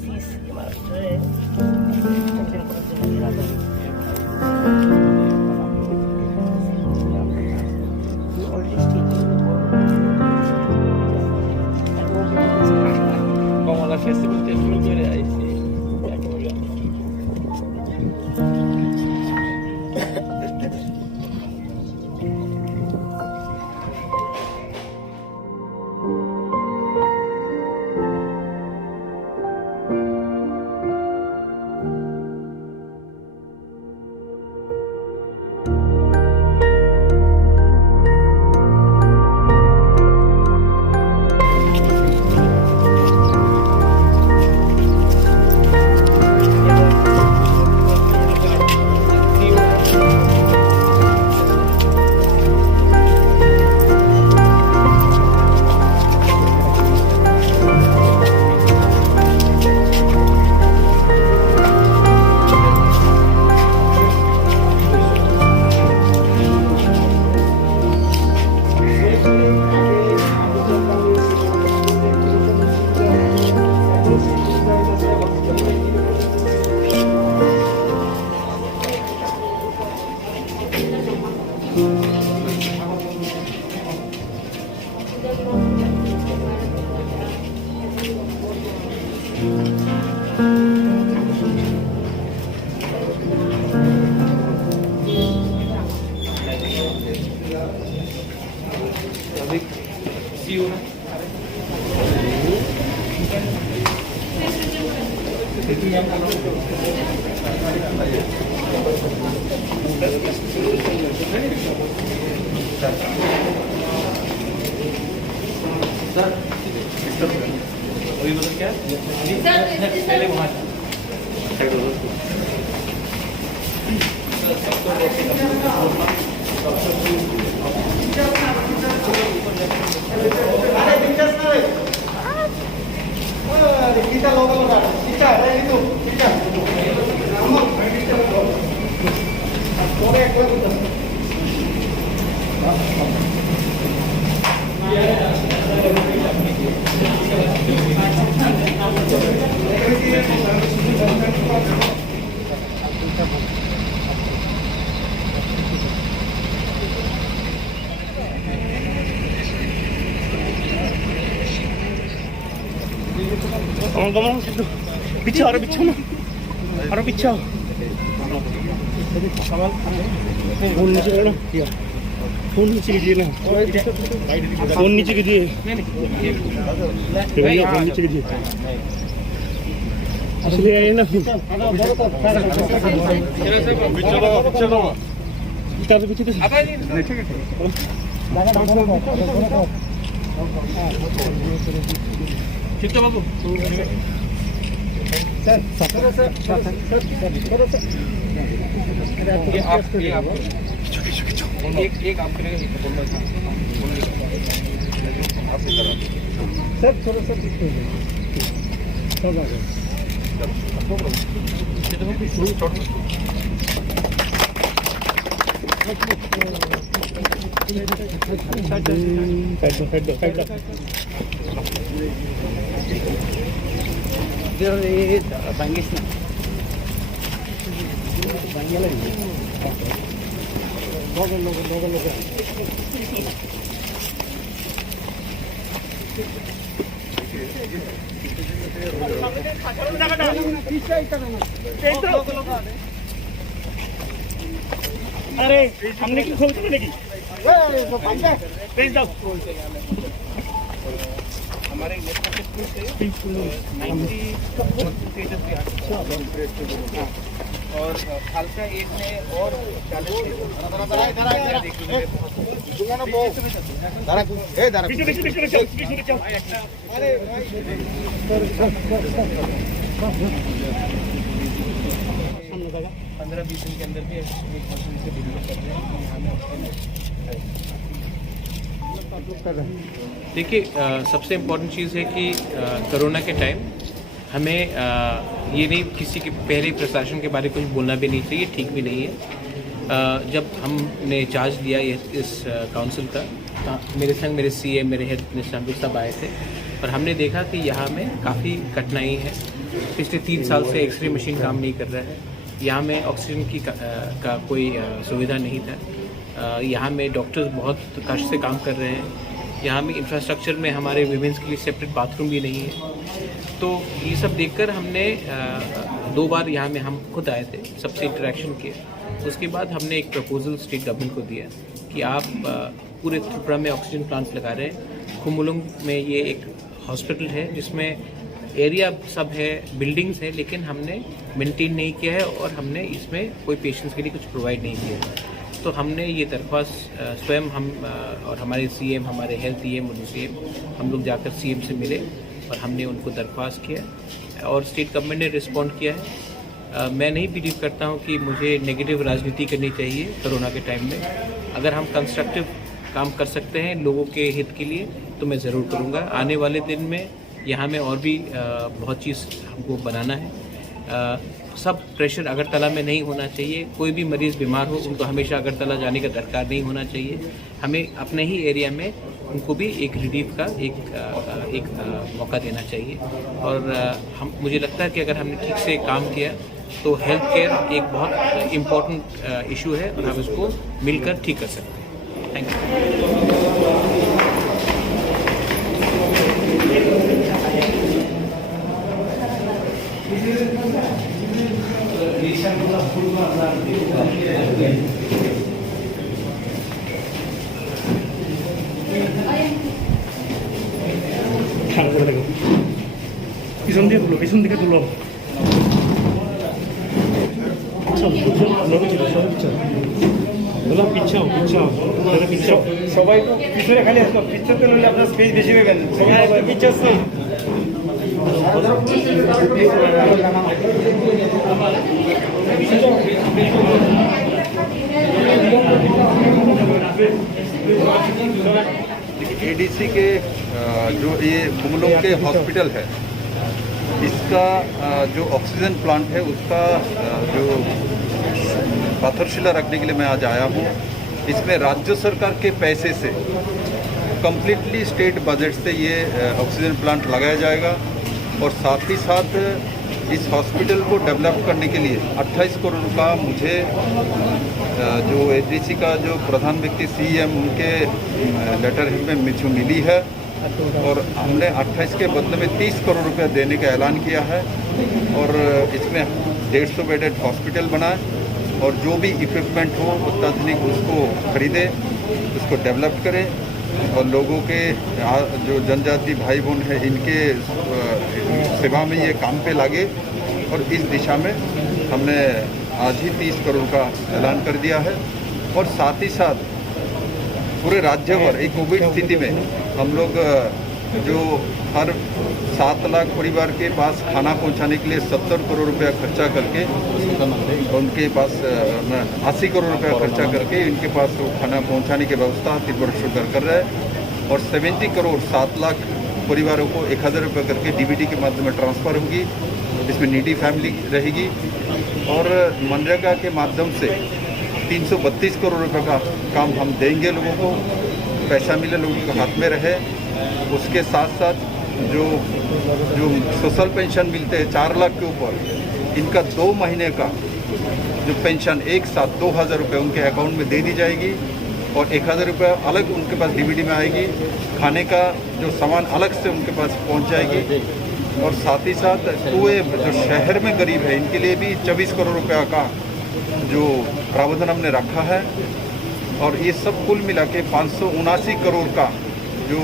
persis Champion ko you already stated como la festival del Flugere ahí sí See you. Sir अभी मतलब क्या पहले वहाँ kita lokal kita itu kita korek Ngomong situ, bicara harus bicara. Phone नीचे करो, phone नीचे कीजिए ना, phone नीचे कीजिए, भैया phone नीचे कीजिए. असली है ना phone. बिचारो. इधर पीछे तो. नहीं ठीक है. कितना बाबू सर ये आप एक आप करेगा बोलना था सर थोड़ा सा सब आ गया Bangis na. Bangis lagi. Logo. अरे हमने क्यों खोल करने की? हमारे और खालसा 1 में और 15-20 दिन के अंदर भी एक मौसम से डेवलप कर रहे हैं। देखिए सबसे इम्पोर्टेंट चीज़ है कि कोरोना के टाइम हमें ये नहीं किसी के पहले प्रशासन के बारे में कुछ बोलना भी नहीं चाहिए, ठीक भी नहीं है। जब हमने चार्ज लिया इस काउंसिल का, मेरे संग मेरे सीएम, मेरे हेड मिनिस्टर सब आए थे और हमने देखा कि यहाँ में काफ़ी कठिनाई है पिछले 3 साल से एक्सरे मशीन काम नहीं कर रहा है। यहाँ में ऑक्सीजन की का कोई सुविधा नहीं था। यहाँ में डॉक्टर्स बहुत कष्ट से काम कर रहे हैं। यहाँ में इंफ्रास्ट्रक्चर में हमारे विमेंस के लिए सेपरेट बाथरूम भी नहीं है। तो ये सब देखकर हमने 2 बार यहाँ में हम खुद आए थे, सबसे इंटरेक्शन किया। उसके बाद हमने एक प्रपोजल स्टेट गवर्नमेंट को दिया कि आप पूरे त्रिपुरा में ऑक्सीजन प्लांट्स लगा रहे हैं। खुमुलुंग में ये एक हॉस्पिटल है जिसमें एरिया सब है, बिल्डिंग्स है, लेकिन हमने मेंटेन नहीं किया है और हमने इसमें कोई पेशेंट्स के लिए कुछ प्रोवाइड नहीं किया है। तो हमने ये दरख्वास्त स्वयं हम और हमारे सीएम, हमारे हेल्थ ईएम और सीएम, हम लोग जाकर सीएम से मिले और हमने उनको दरख्वास्त किया और स्टेट गवर्नमेंट ने रिस्पॉन्ड किया है। मैं नहीं बिलीव करता हूँ कि मुझे नेगेटिव राजनीति करनी चाहिए कोरोना के टाइम में। अगर हम कंस्ट्रक्टिव काम कर सकते हैं लोगों के हित के लिए तो मैं ज़रूर करूँगा। आने वाले दिन में यहाँ में और भी बहुत चीज़ हमको बनाना है। सब प्रेशर अगरतला में नहीं होना चाहिए। कोई भी मरीज़ बीमार हो उनको हमेशा अगरतला जाने का दरकार नहीं होना चाहिए। हमें अपने ही एरिया में उनको भी एक रिलीफ का एक मौका देना चाहिए। और मुझे लगता है कि अगर हमने ठीक से काम किया तो हेल्थ केयर एक बहुत इम्पोर्टेंट इशू है और हम इसको मिलकर ठीक कर सकते हैं। Thank you. পিছন দিয়ে তুলো, পিছন দিকে তুলো। সবাই পিছনে খালি আসতো, পিছনে নইলে আপনার স্পেস বেশি হয়ে গেল। সবাই পিছনে আসতো। एडीसी के जो ये खुमुलुंग के हॉस्पिटल है, इसका जो ऑक्सीजन प्लांट है उसका जो पाथरशिला रखने के लिए मैं आज आया हूँ। इसमें राज्य सरकार के पैसे से कम्प्लीटली स्टेट बजट से ये ऑक्सीजन प्लांट लगाया जाएगा और साथ ही साथ इस हॉस्पिटल को डेवलप करने के लिए 28 करोड़ का मुझे जो एडीसी का जो प्रधान व्यक्ति सीएम उनके लेटर में मुझे मिली है और हमने 28 के बदले में 30 करोड़ रुपए देने का ऐलान किया है और इसमें 150 बेडेड हॉस्पिटल बनाए और जो भी इक्विपमेंट हो अत्याधुनिक उसको खरीदे, उसको डेवलप करें और लोगों के जो जनजाति भाई बहन है इनके सेवा में ये काम पे लगे और इस दिशा में हमने आज ही 30 करोड़ का ऐलान कर दिया है। और साथ ही साथ पूरे राज्य भर एक कोविड स्थिति में हम लोग जो हर 7 लाख परिवार के पास खाना पहुंचाने के लिए 70 करोड़ रुपया खर्चा करके उनके पास 80 करोड़ रुपया खर्चा करके इनके पास वो खाना पहुंचाने की व्यवस्था त्रिपुरा सरकार कर रहा है और 70 करोड़ 7 लाख परिवारों को 1000 रुपये करके डीबीटी के माध्यम में ट्रांसफ़र होगी। इसमें नीडी फैमिली रहेगी और मनरेगा के माध्यम से 332 करोड़ रुपये का काम हम देंगे लोगों को, पैसा मिले लोगों के हाथ में रहे। उसके साथ साथ जो सोशल पेंशन मिलते हैं 4 लाख के ऊपर, इनका 2 महीने का जो पेंशन एक साथ 2000 रुपये उनके अकाउंट में दे दी जाएगी और 1000 रुपये अलग उनके पास डीबीटी में आएगी। खाने का जो सामान अलग से उनके पास पहुंच जाएगी और साथ ही साथ पूरे जो शहर में गरीब है इनके लिए भी 24 करोड़ रुपया का जो प्रावधान हमने रखा है और ये सब कुल मिला के 579 करोड़ का जो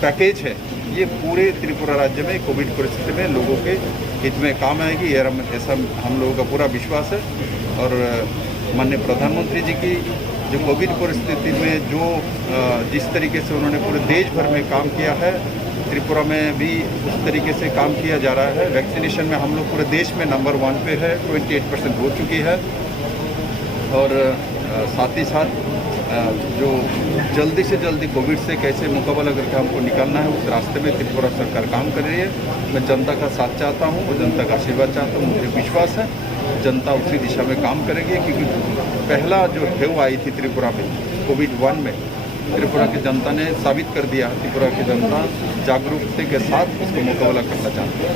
पैकेज है ये पूरे त्रिपुरा राज्य में कोविड परिस्थिति में लोगों के हित में काम आएगी। ऐसा हम लोगों का पूरा विश्वास है और माननीय प्रधानमंत्री जी की जो कोविड परिस्थिति में जो जिस तरीके से उन्होंने पूरे देश भर में काम किया है, त्रिपुरा में भी उस तरीके से काम किया जा रहा है। वैक्सीनेशन में हम लोग पूरे देश में नंबर 1 पे है, 28% हो चुकी है और साथ ही साथ जो जल्दी से जल्दी कोविड से कैसे मुकाबला करके हमको निकालना है उस रास्ते में त्रिपुरा सरकार काम कर रही है। मैं जनता का साथ चाहता हूँ और जनता का आशीर्वाद चाहता हूँ। मुझे विश्वास है जनता उसी दिशा में काम करेगी क्योंकि पहला जो ढेउ आई थी त्रिपुरा में कोविड-1 में त्रिपुरा की जनता ने साबित कर दिया। त्रिपुरा की जनता जागरूकता के साथ उसको मुकाबला करना चाहती है।